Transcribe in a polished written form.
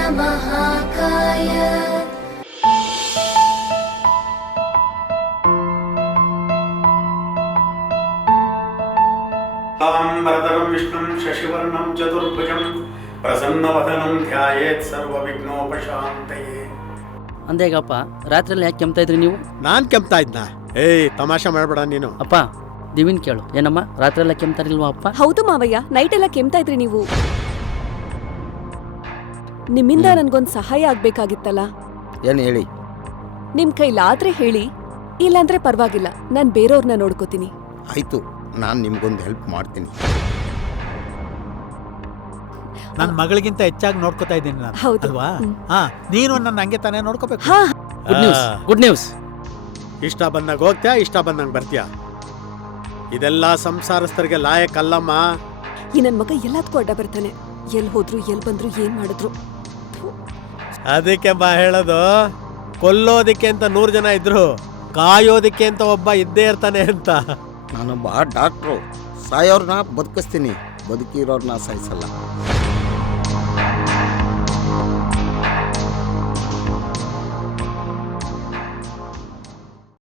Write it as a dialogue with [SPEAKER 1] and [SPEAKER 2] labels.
[SPEAKER 1] महाकाय
[SPEAKER 2] वरदरं विष्णुं शशिवर्णं चतुर्भुजं प्रसन्नवदनं ध्यायेत् सर्वविघ्नोपशान्तये.
[SPEAKER 3] ಅಂದೇಗಪ್ಪ ರಾತ್ರಿಯಲ್ಲಿ ಯಾಕೆ ಕೆಮ್ತಾ ಇದ್ರಿ ನೀವು?
[SPEAKER 4] ನಾನು ಕೆಮ್ತಾ ಇದ್ನ? ತಮಾಷೆ ಮಾಡ್ಬೇಡ ನೀನು.
[SPEAKER 3] ಅಪ್ಪ ದಿವಿನ್ ಕೇಳು, ಏನಮ್ಮ ರಾತ್ರಿ ಎಲ್ಲ ಕೆಮ್ತಾರಿಲ್ವಾ ಅಪ್ಪ?
[SPEAKER 5] ಹೌದು ಮಾವಯ್ಯ, ನೈಟ್ ಎಲ್ಲ ಕೆಮ್ತಾ ಇದ್ರಿ ನೀವು. ನಿಮ್ಮಿಂದ ನನ್ಗೊಂದ್ ಸಹಾಯ ಆಗ್ಬೇಕಾಗಿತ್ತಲ್ಲ.
[SPEAKER 6] ಏನು ಹೇಳಿ?
[SPEAKER 5] ನಿಮ್ ಕೈಲಾದ್ರೆ ಹೇಳಿ, ಇಲ್ಲಾಂದ್ರೆ ಪರವಾಗಿಲ್ಲ, ನಾನ್ ಬೇರೆಯವ್ರನ್ನ ನೋಡ್ಕೋತೀನಿ.
[SPEAKER 6] ಆಯ್ತು, ನಾನು ನಿಮ್ಗೊಂದು ಹೆಲ್ಪ್ ಮಾಡ್ತೀನಿ.
[SPEAKER 7] ನನ್ನ ಮಗಳಿಗಿಂತ ಹೆಚ್ಚಾಗಿ ನೋಡ್ಕೋತಾ ಇದ್ದೀನಿ ನಾನು,
[SPEAKER 5] ಹೌದು.
[SPEAKER 7] ಅಲ್ವಾ? ನೀನು ನನ್ನ ಹಂಗೆ ತಾನೇ ನೋಡ್ಕೋಬೇಕು.
[SPEAKER 5] ಹಾ,
[SPEAKER 3] ಗುಡ್ ನ್ಯೂಸ್.
[SPEAKER 4] ಇಷ್ಟ ಬಂದಾಗ ಹೋಗ್ತ್ಯಾ, ಇಷ್ಟ ಬಂದಂಗೆ ಬರ್ತೀಯಾ? ಇದೆಲ್ಲ ಸಂಸಾರಸ್ಥರಿಗೆ ಲಾಯಕ್ ಅಲ್ಲಮ್ಮ.
[SPEAKER 5] ಈ ನನ್ ಮಗ ಎಲ್ಲದಕ್ಕೂ ಅಡ್ಡ ಬರ್ತಾನೆ. ಎಲ್ ಹೋದ್ರು ಎಲ್ ಬಂದ್ರು ಏನ್ ಮಾಡಿದ್ರು.
[SPEAKER 4] ಅದಕ್ಕೆ ಬಾ ಹೇಳೋದು, ಕೊಲ್ಲೋದಿಕ್ಕೆ ಅಂತ 100 ಜನ ಇದ್ರು, ಕಾಯೋದಿಕ್ಕೆ ಅಂತ ಒಬ್ಬ ಇದ್ದೇ ಇರ್ತಾನೆ ಅಂತ.
[SPEAKER 6] ನಾನೊಬ್ಬ ಡಾಕ್ಟ್ರು, ಸಾಯೋರ್ನ ಬದುಕಿಸ್ತೀನಿ, ಬದುಕಿರೋರ್ನ ಸಾಯಿಸಲ್ಲ.